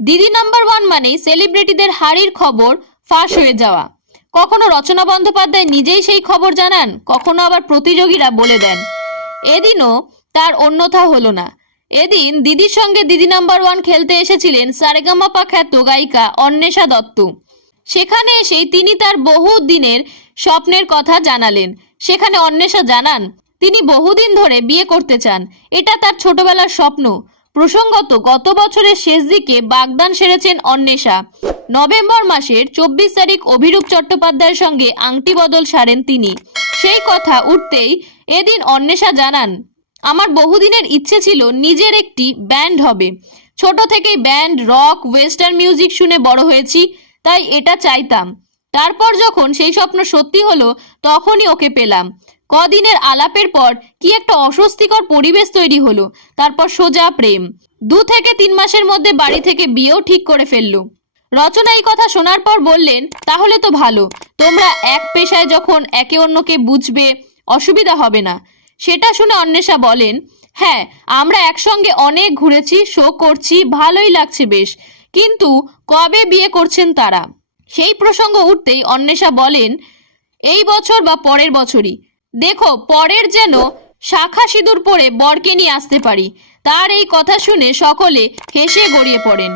দিদি number one মানেই সেলিব্রিটিদের হাড়ির খবর ফাঁস হয়ে যাওয়া। কখনো রচনা বন্দ্যোপাধ্যায় নিজেই সেই খবর জানান, কখনো আবার প্রতিযোগীরা বলে দেন। এদিনও তার অন্যথা হলো না। এদিন দিদির সঙ্গে দিদি নাম্বার ওয়ান খেলতে এসেছিলেন সারেগামাপা খ্যাত গায়িকা অন্বেষা দত্ত। সেখানে এসেই তিনি তার বহু দিনের স্বপ্নের কথা জানালেন। সেখানে অন্বেষা জানান, তিনি বহুদিন ধরে বিয়ে করতে চান। এটা তার ছোটবেলার স্বপ্ন। প্রসঙ্গত, গত বছরের শেষ দিকে বাগদান সেরেছেন অন্বেষা। নভেম্বর মাসের চব্বিশ তারিখ অভিরূপ চট্টোপাধ্যায়ের সঙ্গে আংটি বদল সারেন তিনি। সেই কথা উঠতেই এদিন অন্বেষা জানান, আমার বহুদিনের ইচ্ছে ছিল নিজের একটি ব্যান্ড হবে। ছোট থেকেই ব্যান্ড, রক, ওয়েস্টার্ন মিউজিক শুনে বড় হয়েছি, তাই এটা চাইতাম। তারপর যখন সেই স্বপ্ন সত্যি হলো, তখনই ওকে পেলাম। কদিনের আলাপের পর কি একটা অস্বস্তিকর পরিবেশ তৈরি হলো, তারপর সোজা প্রেম। দু থেকে তিন মাসের মধ্যে বাড়ি থেকে বিয়েও ঠিক করে ফেলল। রচনা এই কথা শোনার পর বললেন, তাহলে তো ভালো, তোমরা এক পেশায় যখন একে অন্যকে বুঝবে, অসুবিধা হবে না। সেটা শুনে অন্বেষা বলেন হ্যাঁ আমরা একসঙ্গে অনেক ঘুরেছি, শো করছি, ভালোই লাগছে বেশ, কিন্তু কবে বিয়ে করছেন তারা? সেই প্রসঙ্গ উঠতেই অন্বেষা বলেন, এই বছর বা পরের বছরই। দেখো, পরের যেন শাখা সিঁদুর পরে বরকে নিয়ে আসতে পারি। তার এই কথা শুনে সকলে হেসে গড়িয়ে পড়েন।